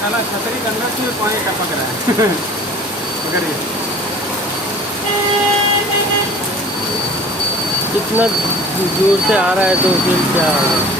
साला छतरी के अंदर से पानी टपक रहा है। पकड़िए। इतना जोर से आ रहा है तो फिर क्या होगा।